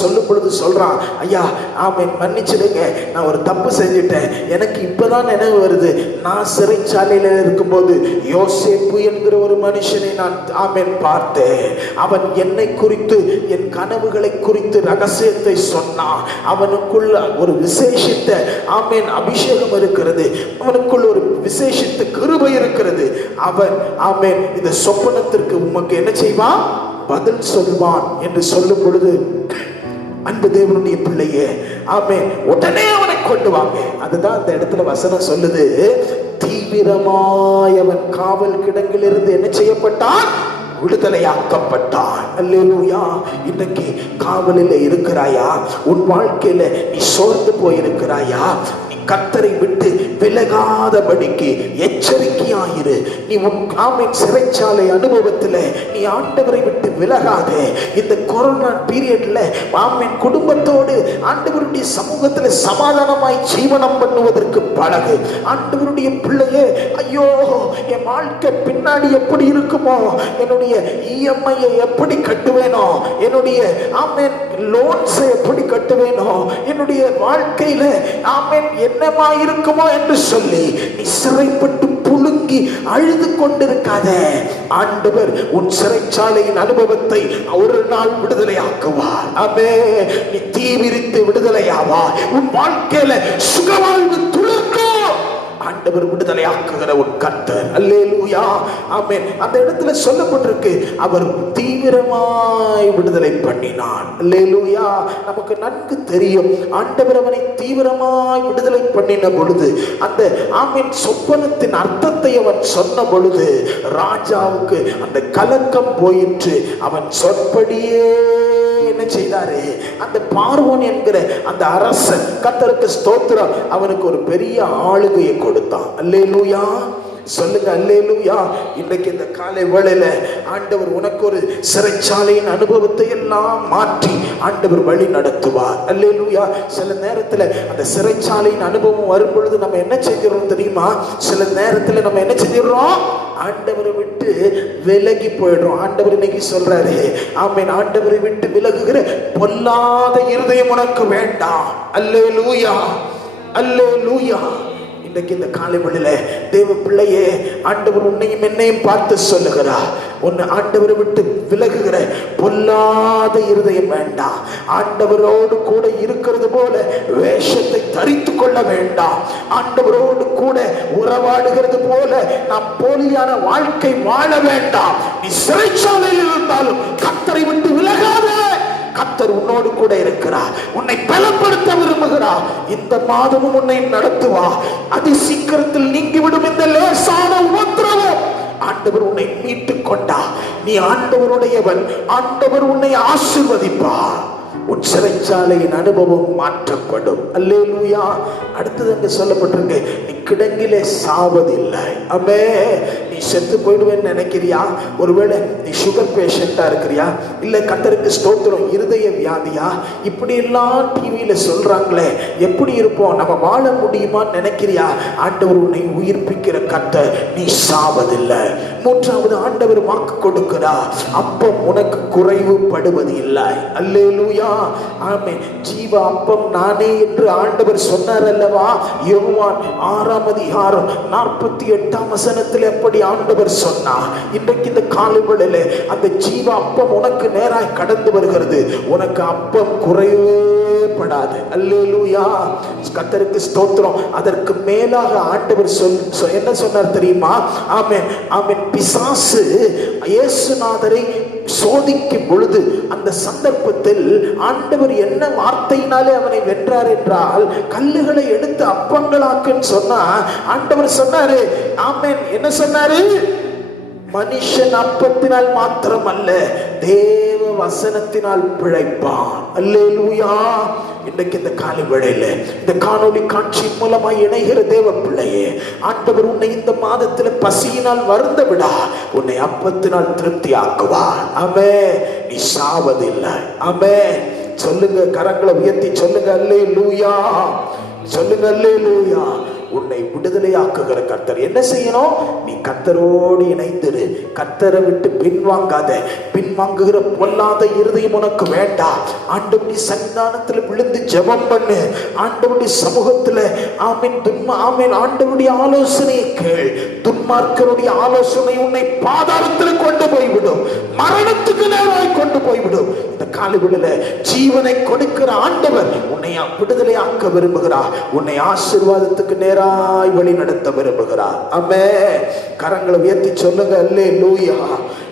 சொல்லும் பொழுது சொல்றான், ஐயா ஆமென் மன்னிச்சிடுங்க, நான் ஒரு தப்பு செஞ்சுட்டேன். எனக்கு இப்பதான் நினைவு வருது, நான் சிறைச்சாலையில இருக்கும்போது யோசேப்பு என்கிற ஒரு மனுஷனை நான் ஆமென் பார்த்தேன். அவன் என்னை குறித்து என் கனவுகளை குறித்து ரகசியத்தை சொன்னான். அவனுக்குள்ள ஒரு விசேஷித்த ஆமென் அபிஷேகம் இருக்கிறது, அவனுக்கு ஒரு விசேஷித்த கிருபை இருக்கிறது. அவன் ஆமென் இந்த சொப்பனத்திற்கு உமக்கு என்ன செய்வான், பதில் சொல்வான் என்று சொல்லும் பொழுது அன்பு தேவனுடைய பிள்ளையே ஆமென் உடனே அவனை கொண்டு வாங்க. அதுதான் அந்த இடத்துல வசனம் சொல்லுது, தீவிரமாய் அவன் காவல் கிடங்கிலிருந்து என்ன செய்யப்பட்டான், விடுதலையாக்கப்பட்டான். அல்லேலூயா. இன்னைக்கு காவலில் இருக்கிறாயா? உன் வாழ்க்கையில நீ சோர்ந்து போயிருக்கிறாயா? கர்த்தரை விட்டு விலகாதபடிக்கு எச்சரிக்கையாயிரு. நீ உன் ஆமென் சிறைச்சாலை அனுபவத்தில் நீ ஆண்டவரை விட்டு விலகாதே. இந்த கொரோனா பீரியட்ல ஆமென் குடும்பத்தோடு ஆண்டவருடைய சமூகத்தில் சமாதானமாய் ஜீவனம் பண்ணுவதற்கு பழகு. ஆண்டவருடைய பிள்ளையே, ஐயோ என் வாழ்க்கை பின்னாடி எப்படி இருக்குமோ, என்னுடைய இஎம்ஐயை எப்படி கட்டுவேனோ, என்னுடைய ஆமென் லோன்ஸை எப்படி கட்டுவேனோ, என்னுடைய வாழ்க்கையில ஆமென் என்னமா இருக்குமோ என்று சொல்லி நீ சிறைப்பட்டு புழுங்கி அழுது கொண்டிருக்காத. ஆண்டவர் உன் சிறைச்சாலையின் அனுபவத்தை ஒரு நாள் விடுதலையாக்குவார். ஆமென். நீ தீவிரித்து விடுதலையாவார். உன் வாழ்க்கையில சுகவாழ்வு துளிர்க்கும். ஆண்டவர் விடுதலையாக்குகிற ஒரு கர்த்தர். அல்லேலூயா. ஆமென். அந்த இடத்துல சொல்லப்பட்டிருக்கு, அவர் தீவிரமாய் விடுதலை பண்ணினான். அல்லேலூயா. நமக்கு நன்கு தெரியும், ஆண்டவர் அவனை தீவிரமாய் விடுதலை பண்ணின பொழுது அந்த ஆமென் சொப்பனத்தின் அர்த்தத்தை அவன் சொன்ன பொழுது ராஜாவுக்கு அந்த கலக்கம் போயிற்று. அவன் சொற்படியே என்ன செய்தாரு, அந்த பார்வோன் என்கிற அந்த அரசன் கர்த்தருக்கு ஸ்தோத்திரம் அவனுக்கு ஒரு பெரிய ஆளுகையை கொடுத்தான். அல்லேலூயா. சொல்லுங்க அல்லேலூயா. இன்றைக்கு இந்த காலை வேளையில ஆண்டவர் உனக்கு ஒரு சிறைச்சாலையின் அனுபவத்தை எல்லாம் மாற்றி ஆண்டவர் வழி நடத்துவார். அல்லேலூயா. சில நேரத்துல அந்த சிறைச்சாலையின் அனுபவம் வரும் பொழுது நம்ம என்ன செஞ்சிடறோம் தெரியுமா? சில நேரத்துல நம்ம என்ன செஞ்சிடறோம், ஆண்டவரை விட்டு விலகி போயிடுறோம். ஆண்டவர் இன்னைக்கு சொல்றாரு, ஆமென், ஆண்டவரை விட்டு விலகுகிற பொல்லாத இருதயம் உனக்கு வேண்டாம். அல்லேலூயா. அல்லேலூயா. இன்றைக்கு இந்த காலை வேளையில தேவ பிள்ளையே, ஆண்டவர் உன்னையும் என்னையும் பார்த்து சொல்லுகிறார், உன்னை ஆண்டவரை விட்டு விலகுகிற பொல்லாத இருதயம் வேண்டாம். ஆண்டவரோடு கூட இருக்கிறது போல வேஷத்தை தரித்து கொள்ள வேண்டாம். ஆண்டவரோடு கூட உறவாடுகிறது போல நாம் போலியான வாழ்க்கை வாழ வேண்டாம். நீ சிறைச்சாலையில் இருந்தாலும் கர்த்தரை விட்டு விலகாத. கர்த்தர் உன்னோடு கூட இருக்கிறார், உன்னை பலப்படுத்த விரும்புகிறார். இந்த மாதமும் உன்னை நடத்துவார். அதி சீக்கிரத்தில் நீங்கிவிடும் இந்த லேசான உபத்திரவம் ஆண்டவர் உன்னை மீட்டுக் கொண்டார். நீ ஆண்டவருடையவன். ஆண்டவர் உன்னை ஆசீர்வதிப்பார். உன் சிறைச்சாலையின் அனுபவம் மாற்றப்படும். அல்லேலூயா. அடுத்தது அங்க சொல்லப்பட்டிருக்கு, நீ கிடங்கிலே சாவதில்லை. அமே, நீ செத்து போயிடுவேன்னு நினைக்கிறியா? ஒருவேளை நீ சுகர் பேஷண்டா இருக்கிறியா, இல்ல கர்த்தருக்கு ஸ்தோத்திரம் இருதய வியாதியா, இப்படி எல்லாம் டிவியில சொல்றாங்களே, எப்படி இருப்போம், நம்ம வாழ முடியுமான்னு நினைக்கிறியா? ஆண்டவர் உன்னை உயிர்ப்பிக்கிற கர்த்தர். நீ சாவதில்லை. மூன்றாவது ஆண்டவர் வாக்கு கொடுக்கிறார், அப்பம் உனக்கு குறைவுபடுவது இல்லை. அல்லேலூயா, ஆமென். ஜீவ அப்பம் நானே என்று ஆண்டவர் சொன்னார் அல்லவா? யோவான் 6ஆம் அதிகாரம் 48ஆம் வசனத்தில் எப்படி ஆண்டவர் சொன்னார். இன்றைக்கு இந்த காலைவேளையிலே அந்த ஜீவ அப்பம் உனக்கு நேராய் கடந்து வருகிறது. உனக்கு அப்பம் குறையப்படாது. அல்லேலூயா, கர்த்தருக்கு ஸ்தோத்திரம். அதற்கு மேலாக ஆண்டவர் என்ன சொன்னார் தெரியுமா? ஆமென், ஆமென். பிசாசு இயேசுநாதரை சோதிக்கும் பொழுது அந்த சந்தர்ப்பத்தில் ஆண்டவர் என்ன வார்த்தையினாலே அவனை வென்றார் என்றால், கல்லுகளை எடுத்து அப்பங்களாக்குன்னு சொன்னா ஆண்டவர் சொன்னாரு, ஆமென், என்ன சொன்னாரு? மனுஷன் அப்பத்தினால் மாத்திரம் அல்ல, தேவ வசனத்தினால் பிழைப்பான். அல்லேலூயா. இன்றைக்கு இந்த காலை வேளையில இந்த காணொளி காட்சி மூலமாய் இணைகிற தேவ பிள்ளையே, ஆண்டவர் உன்னை இந்த மாதத்தில் பசியினால் வருந்த விடா, உன்னை அப்பத்தினால் திருப்தி ஆக்குவார். ஆமென். நீ சாவதில்லை. ஆமென். சொல்லுங்க, கரங்களை உயர்த்தி சொல்லுங்க, அல்லேலூயா. சொல்லுங்க, அல்லேலூயா. உன்னை விடுதலையாக்குகிற கர்த்தர் என்ன செய்யணும்? நீ கர்த்தரோடு இணைந்திரு. கர்த்தரை விட்டு பின்வாங்காத. பின்வாங்குகிற பொல்லாத இருதயம் உனக்கு வேண்டாம். ஆண்டவருடைய சன்னிதானத்தில் விழுந்து ஜெபம் பண்ணு. ஆண்டவருடைய சமூகத்தில் ஆமென், ஆமென், ஆண்டவருடைய ஆலோசனையை கேள். துன்மார்க்கருடைய ஆலோசனை உன்னை பாதாளத்தில் கொண்டு போய்விடும், மரணத்துக்கு நேராய் கொண்டு போய்விடும். இந்த காலைவேளையில ஜீவனை கொடுக்கிற ஆண்டவர் உன்னை விடுதலையாக்க விரும்புகிறார். உன்னை ஆசீர்வாதத்துக்கு நேராய் வழி நடத்த விரும்புகிறார். ஆமென். கரங்களை உயர்த்தி சொல்லுங்க, அல்லேலூயா.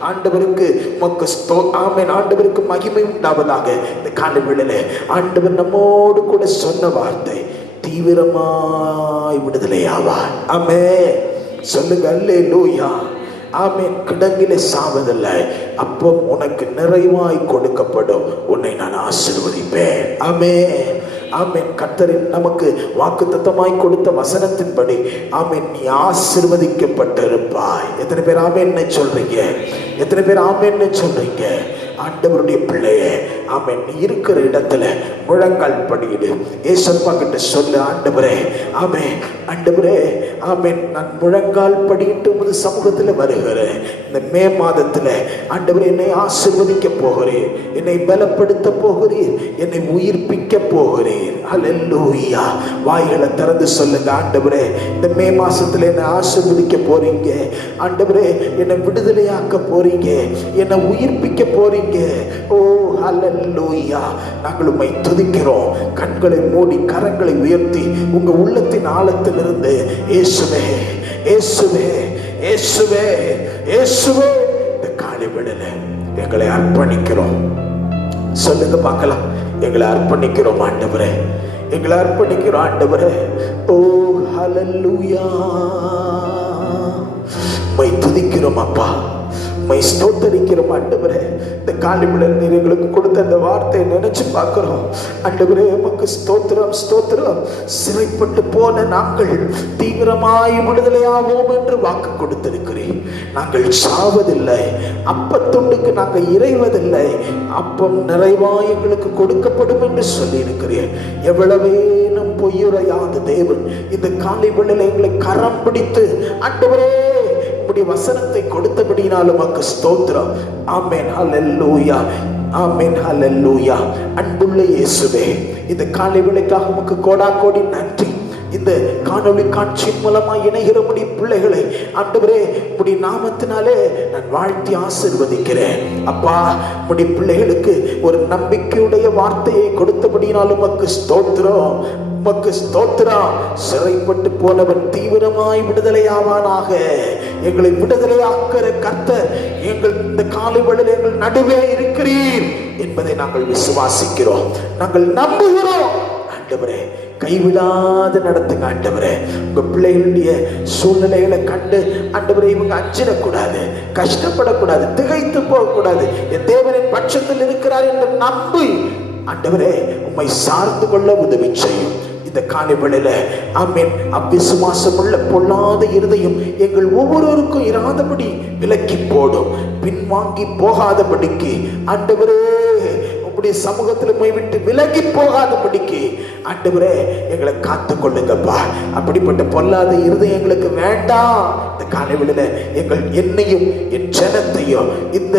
ஆண்டவருக்கு ஆமென், ஆண்டவருக்கு மகிமை உண்டாவதாக. இந்த காலைவேளையில ஆண்டவர் நம்மோடு கூட சொன்ன வார்த்தை, தீவிரமாய் விடுதலையாவார். ஆமென். சொல்லுங்க, அல்லேலூயா. ஆமென். கிடங்கிலே சாவதில்லை, அப்போ உனக்கு நிறைவாய் கொடுக்கப்படும். உன்னை நான் ஆசீர்வதிப்பேன். ஆமென், ஆமென். கர்த்தரின் நமக்கு வாக்குத்தத்தமாய் கொடுத்த வசனத்தின்படி ஆமென், நீ ஆசீர்வதிக்கப்பட்டிருப்பாய். எத்தனை பேர் ஆமென்னு சொல்றீங்க? எத்தனை பேர் ஆமென்னு சொல்றீங்க? ஆண்டவருடைய பிள்ளையே, ஆமென், நீ இருக்கிற இடத்துல முழங்கால் படியிடு. ஏசப்பா கிட்ட சொல்லு, ஆண்டவரே, ஆமென், ஆண்டவரே, ஆமென், நான் முழங்கால் படியிட்டு உமது சமூகத்தில் வருகிறேன். இந்த மே மாதத்துல ஆண்டவரே, என்னை ஆசீர்வதிக்க போகிறேன், என்னை பலப்படுத்த போகிறீர், என்னை உயிர்ப்பிக்க போகிறீர். அல்லேலூயா. வாய்களை திறந்து சொல்லுங்க, ஆண்டவரே, இந்த மே மாசத்துல என்னை ஆசீர்வதிக்க போறீங்க. ஆண்டவரே, என்னை விடுதலையாக்க போறீங்க, என்னை உயிர்ப்பிக்க போறீங்க. ஓ அல்லேலூயா. நாங்கள் உம்மை துதிக்கிறோம். கண்களை மூடி கரங்களை உயர்த்தி உங்க உள்ளத்தின் ஆழத்திலிருந்து இயேசுவே, இயேசுவே, இயேசுவே, இயேசுவே, இந்த காலைவேளையில எங்களை அர்ப்பணிக்கிறோம். சொல்லுங்க பார்க்கலாம். எங்களை அர்ப்பணிக்கிறோம் ஆண்டவரே, எங்களை அர்ப்பணிக்கிறோம் ஆண்டவரே. ஓ ஹல்லேலூயா. உம்மை துதிக்கிறோம் அப்பா, உம்மை ஸ்தோத்தரிக்கிறோம் ஆண்டவரே. இந்த காலைவேளையில் நீர் எங்களுக்கு கொடுத்த அந்த வார்த்தையை நினைச்சு பார்க்கிறோம் ஆண்டவரே. உமக்கு ஸ்தோத்திரம், ஸ்தோத்திரம். சிறைப்பட்டு போன நாங்கள் தீவிரமாய் விடுதலையாவோம் என்று வாக்கு கொடுத்திருக்கிறேன். நாங்கள் சாவதில்லை, அப்பத்துண்டுக்கு நாங்கள் இறைவதில்லை, அப்பம் நிறைவாய் எங்களுக்கு கொடுக்கப்படும் என்று சொல்லி இருக்கிறேன். எவ்வளவேனும் பொய்யுரையாத தேவன் இந்த காலைவேளையில் எங்களை கரம் பிடித்து ஆண்டவரே உம்முடைய வசனத்தை கொடுத்தபடியினாலும் உமக்கு ஸ்தோத்திரம். ஆமென், ஹல்லேலூயா, ஆமென், ஹல்லேலூயா. அன்புள்ள இயேசுவே, இந்த காலைவேளைக்காக உமக்கு கோடா கோடி நன்றி. இந்த காணொளி காட்சியின் மூலமா இணைகிற உம்முடைய பிள்ளைகளை ஆண்டவரே உம்முடைய நாமத்தினாலே நான் வாழ்த்தி ஆசீர்வதிக்கிறேன். அப்பா, உம்முடைய பிள்ளைகளுக்கு ஒரு நம்பிக்கையுடைய வார்த்தையை கொடுத்தபடியினாலும் உமக்கு ஸ்தோத்திரம், உமக்கு ஸ்தோத்திரம். சிறைப்பட்டு போனவன் தீவிரமாய் விடுதலையாவானாக. எங்களை விடுதலையாக்கிற கர்த்தர் எங்கள் இந்த காலைவேளையில் எங்கள் நடுவே இருக்கிறீர் என்பதை நாங்கள் விசுவாசிக்கிறோம், நாங்கள் நம்புகிறோம். ஆண்டவரே, கைவிடாது நடத்துங்க ஆண்டவரே. உங்க பிள்ளைகளுடைய சூழ்நிலைகளை கண்டு ஆண்டவரே இவங்க அஞ்சிடக்கூடாது, கஷ்டப்படக்கூடாது, திகைத்து போகக்கூடாது. என் தேவனின் பட்சத்தில் இருக்கிறார் என்று நம்பி ஆண்டவரே உம்மை சார்ந்து கொள்ள உதவி செய்யும். இந்த காலைவேளையில ஆமென், அவிசுவாசம் உள்ள பொல்லாத இருதயம் எங்கள் ஒவ்வொருவருக்கும் இராதபடி விலக்கி போடும். பின்வாங்கி போகாதபடிக்கு ஆண்டவரே உம்முடைய சமூகத்தில் உம்மை விட்டு விலகி போகாதபடிக்கு ஆண்டவரே எங்களை காத்து கொள்ளுங்கப்பா. அப்படிப்பட்ட பொல்லாத இருதயங்களுக்கு வேண்டாம். இந்த காலைவெளியில என்னையும் என் ஜனத்தையும் இந்த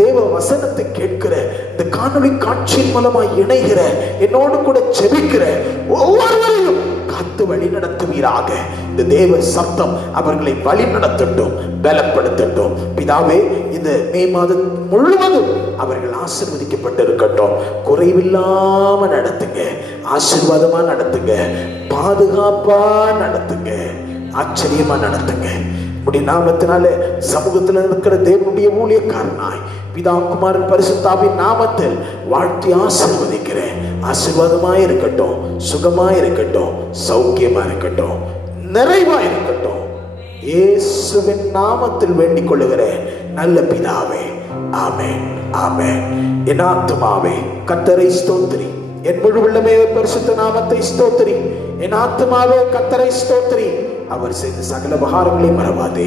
தேவ வசனத்தை கேட்கிற, இந்த காணொளி காட்சியின் மூலமாய் இணைகிற, என்னோடு கூட ஜெபிக்கிற ஒவ்வொருவரையும் காத்து வழி நடத்துவீராக. இந்த தேவ சத்தம் அவர்களை வழி நடத்தட்டும், பலப்படுத்தட்டும். பிதாவே, இந்த மே மாதம் முழுவதும் அவர்கள் ஆசீர்வதிக்கப்பட்டு இருக்கட்டும். குறைவில்லாம நடத்துங்க, ஆசீர்வாதமா நடத்துங்க, பாதுகாப்பா நடத்துங்க, ஆச்சரியமா நடத்துங்க. உடைய நாமத்தினால சமூகத்தில் இருக்கிற தேவனுடைய ஊழியக்காரனாய் பிதா குமாரன் பரிசுத்தாவின் நாமத்தில் வாழ்த்தி ஆசீர்வதிக்கிறேன். ஆசீர்வாதமாய் இருக்கட்டும், சுகமாய் இருக்கட்டும், சௌக்கியமா இருக்கட்டும், நிறைவா இருக்கட்டும். இயேசுவின் நாமத்தில் வேண்டிக் கொள்ளுகிறேன் நல்ல பிதாவே, ஆமென், ஆமென். என் ஆத்துமாவே கர்த்தரை ஸ்தோத்திரி, என் முழு உள்ளமே பரிசுத்த நாமத்தை ஸ்தோத்திரி. என் ஆத்துமாவே கர்த்தரை ஸ்தோத்திரி, அவர் செய்த சகல உபகாரங்களை மறவாதே.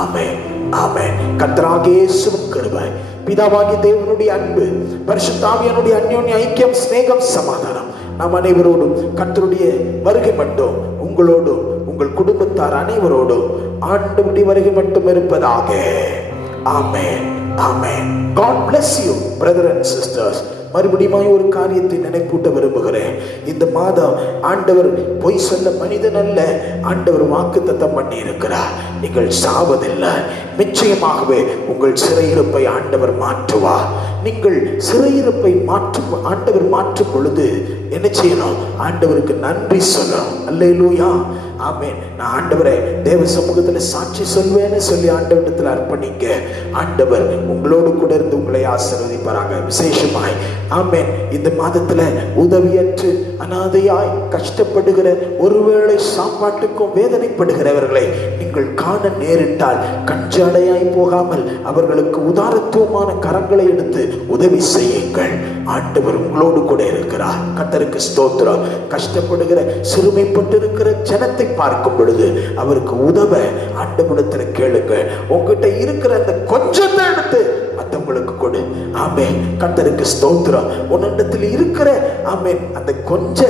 ஆமென், ஆமென். கர்த்தராகிய இயேசுவின் கிருபை, பிதாவாகிய தேவனுடைய அன்பு, பரிசுத்த ஆவியானுடைய அந்யோன்ய ஐக்கியம், சிநேகம், சமாதானம் நம் அனைவரோடும் கர்த்தருடைய வருகை மட்டும் உங்களோடும் உங்கள் குடும்பத்தார் அனைவரோடும் ஆண்டவருடைய வருகை மட்டும் இருப்பதாக. ஆமென், ஆமென். God bless you brother and sisters. மறுபடியும் ஒரு காரியத்தை நினைப்பூட்ட விரும்புகிறேன். இந்த மாதம் ஆண்டவர் பொய் சொல்ல மனிதன் அல்ல. ஆண்டவர் வாக்குத்தத்தம் பண்ணி இருக்கிறார், நீங்கள் சாவதில்லை. நிச்சயமாகவே உங்கள் சிறையிருப்பை ஆண்டவர் மாற்றுவார். நீங்கள் சிறையிருப்பை ஆண்டவர் மாற்றும் பொழுது என்ன செய்யணும்? ஆண்டவருக்கு நன்றி சொல்லணும். அல்லேலூயா, ஆமென். நான் ஆண்டவரே தேவ சமூகத்தில் சாட்சி சொல்வேன்னு சொல்லி ஆண்டவரிடத்தில் அர்ப்பணிங்க. ஆண்டவர் உங்களோடு கூட இருந்து உங்களை ஆசீர்வதிப்பாராங்க விசேஷமாய். ஆமென். இந்த மாதத்துல உதவியற்று அனாதையாய் கஷ்டப்படுகிற, ஒருவேளை சாப்பாட்டுக்கும் வேதனைப்படுகிறவர்களை நீங்கள் காண நேரிட்டால் கஞ்சாடையாய் போகாமல் அவர்களுக்கு உதாரத்துவமான கரங்களை எடுத்து உதவி செய்யுங்கள். ஆண்டவர் உங்களோடு கூட இருக்கிறார். கர்த்தருக்கு ஸ்தோத்திரம். கஷ்டப்படுகிற, சிறுமைப்பட்டு இருக்கிற ஜனத்தை பார்க்கும் பொழுது அவருக்கு உதவ ஆண்டவரிடத்தில் கேளுங்க. உங்ககிட்ட இருக்கிற அந்த கொஞ்சத்தை எடுத்து மற்றவங்களுக்கு கொடு. ஆமென். கர்த்தருக்கு ஸ்தோத்திரம். உன்னிடத்தில் இருக்கிற ஆமென் அந்த கொஞ்ச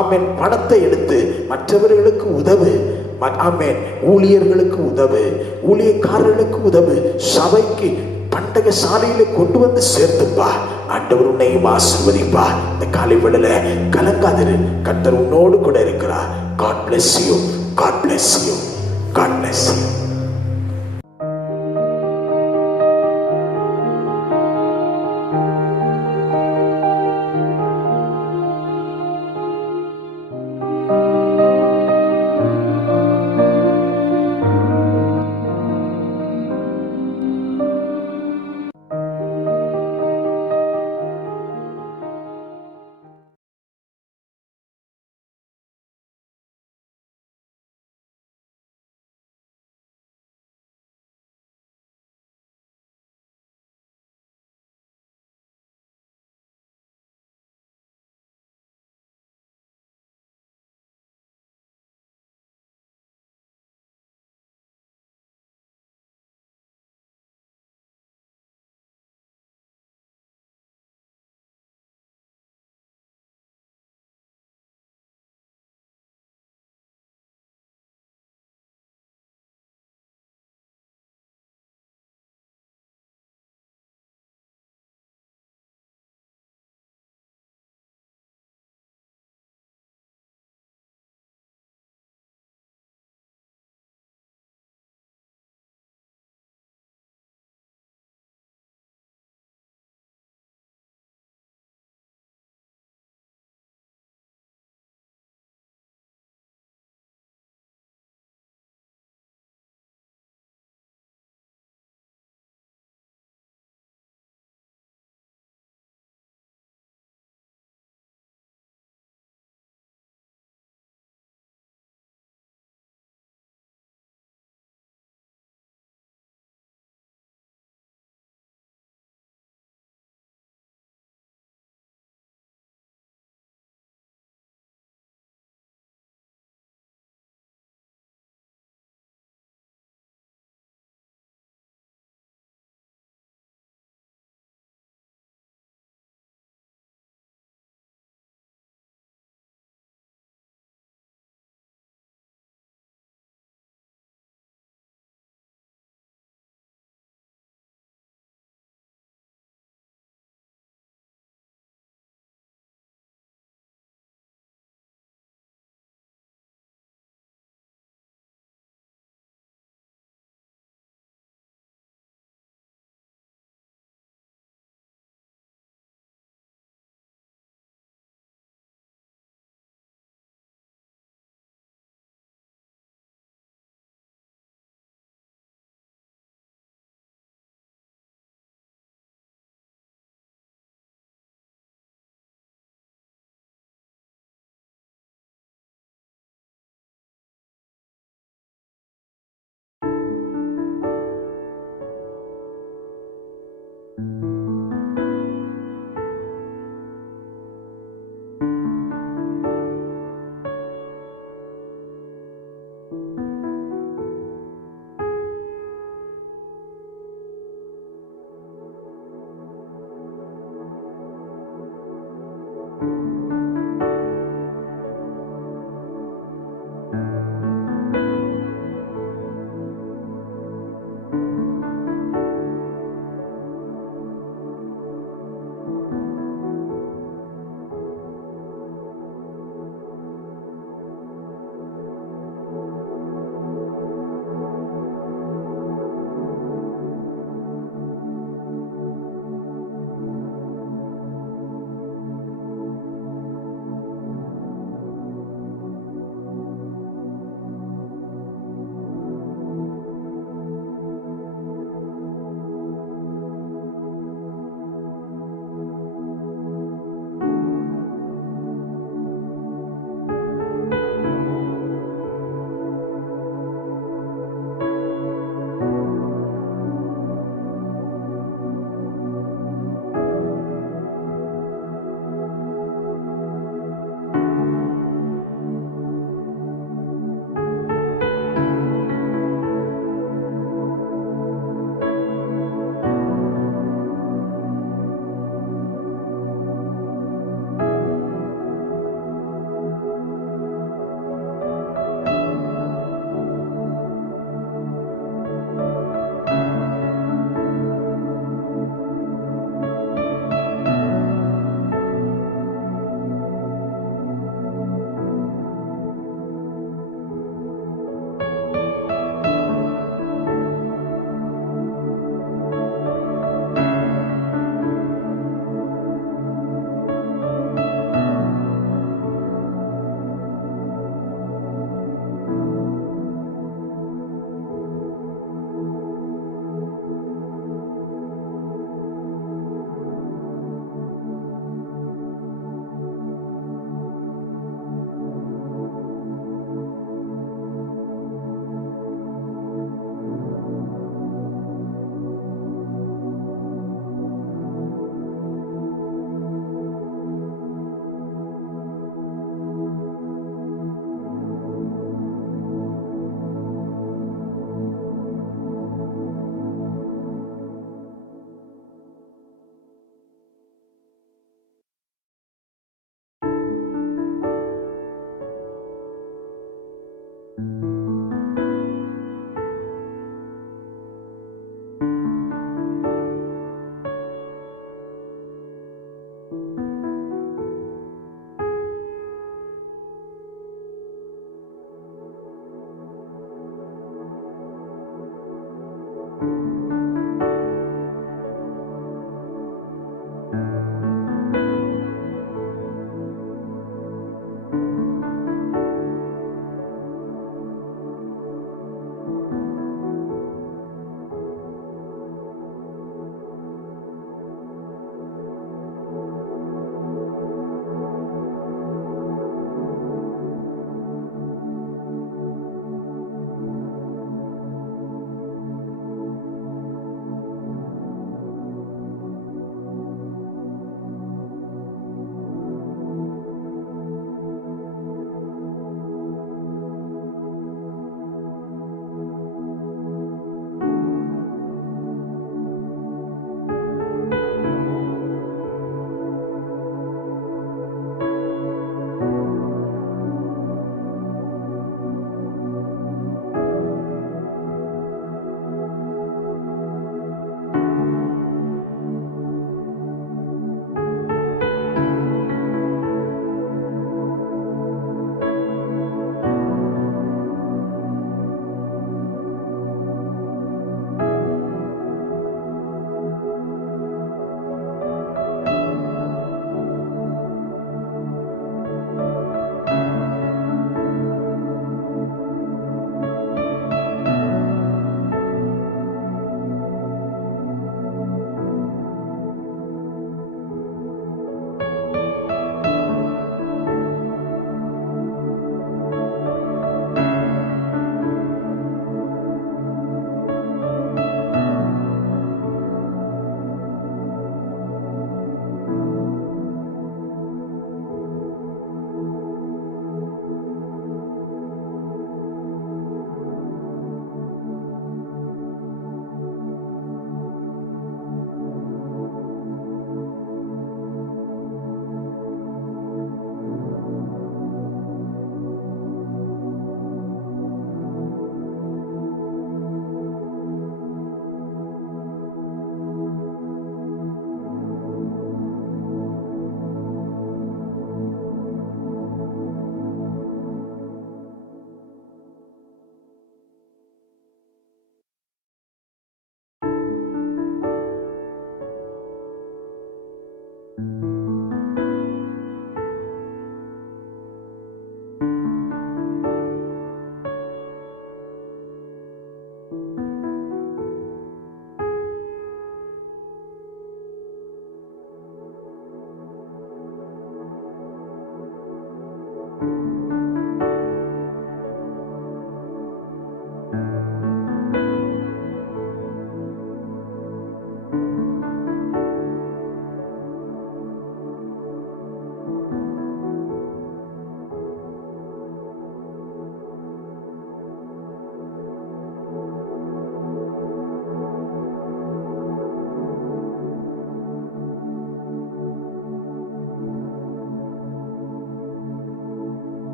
ஆமென் பணத்தை எடுத்து மற்றவர்களுக்கு உதவு. ஆமென். ஊழியர்களுக்கு உதவு, ஊழியக்காரர்களுக்கு உதவு, சபைக்கு பண்டக சாலையில கொண்டு வந்து சேர்த்துப்பா. ஆண்டவர் உன்னையும் ஆசீர்வதிப்பா. இந்த காலை வேளையில கலங்காதிரு, கர்த்தர் உன்னோடு கூட இருக்கிறார். God bless you. God bless you. God bless you.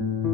Amen.